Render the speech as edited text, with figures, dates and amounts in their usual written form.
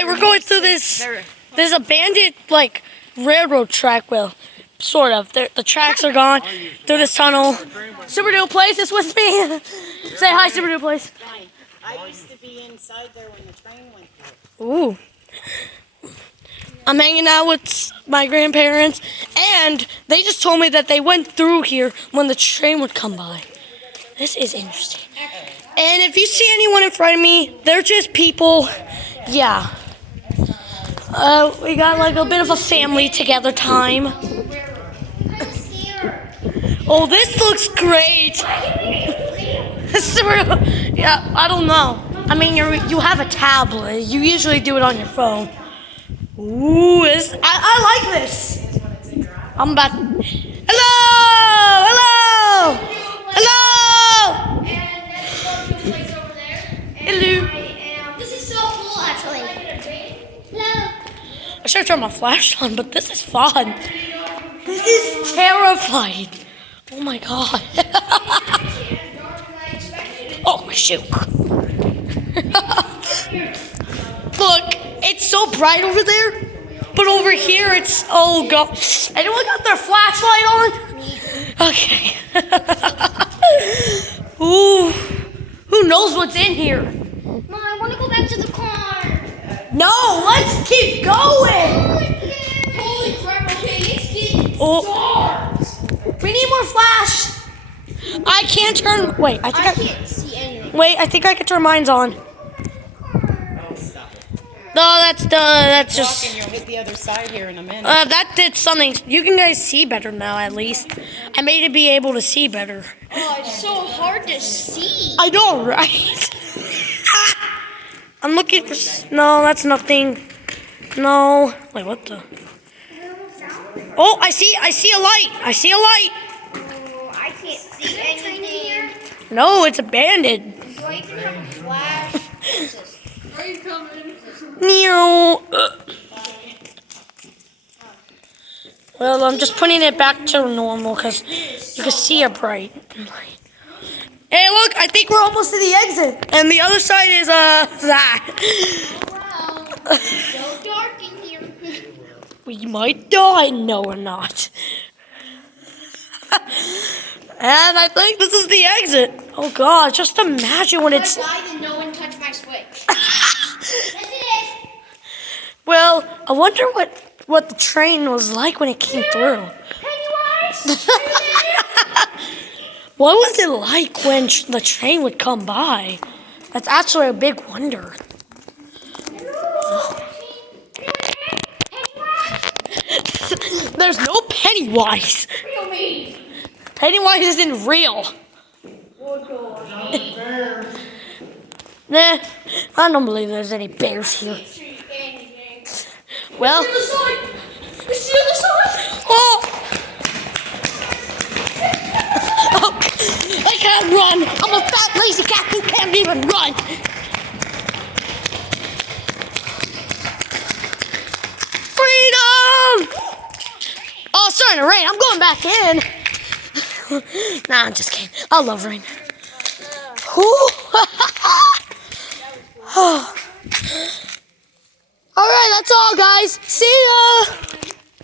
Alright, we're going through this abandoned, like, railroad track. Well, sort of. The tracks are gone through this tunnel. Super Duper Playz is with me. Say hi, Super Duper Playz. I used to be inside there when the train went through. Ooh. I'm hanging out with my grandparents, and they just told me that they went through here when the train would come by. This is interesting. And if you see anyone in front of me, they're just people. Yeah. We got like a bit of a family together time. Oh, this looks great. Yeah, I don't know. I mean, you have a tablet. You usually do it on your phone. Ooh, I like this. I'm about. Hello! Hello! Hello! Hello. This is so cool, actually. Hello. I should have turned my flash on, but this is fun. This is terrifying. Oh my god. Oh, shoot. Look, it's so bright over there, but over here it's, oh god. Anyone got their flashlight on? Okay. Ooh, who knows what's in here? Mom, I want to go back to the car. No, let's keep going. Holy crap, okay, it's getting dark. We need more flash. I can't turn, wait, I can't see anything. Wait, I think I can turn mine on. No, that's just. And you'll hit the other side here in a minute. That did something. You can guys see better now, at least. I made it be able to see better. Oh, it's so hard to see. I know, right? I'm looking for. No, that's nothing. No. Wait, what the? Oh, I see a light. I see a light. Oh, I can't see anything here. No, it's abandoned. Do I even have a flash? Are you coming? Meow. Well, I'm just putting it back to normal because you can see it bright. Hey, look, I think we're almost to the exit. And the other side is, that. Wow, it's so dark in here. We might die. No, we're not. And I think this is the exit. Oh, God, just imagine when it's... If I died and no one touched my switch. Yes, it is. Well, I wonder what the train was like when it came through. Pennywise! What was it like when the train would come by? That's actually a big wonder. There's no Pennywise. Real me. Pennywise isn't real. Nah, I don't believe there's any bears here. Well, It's the other side. oh, I can't run. I'm a fat, lazy cat who can't even run. Freedom! Oh, it's starting to rain. I'm going back in. Nah, I'm just kidding. I love rain. All right, that's all, guys. See ya.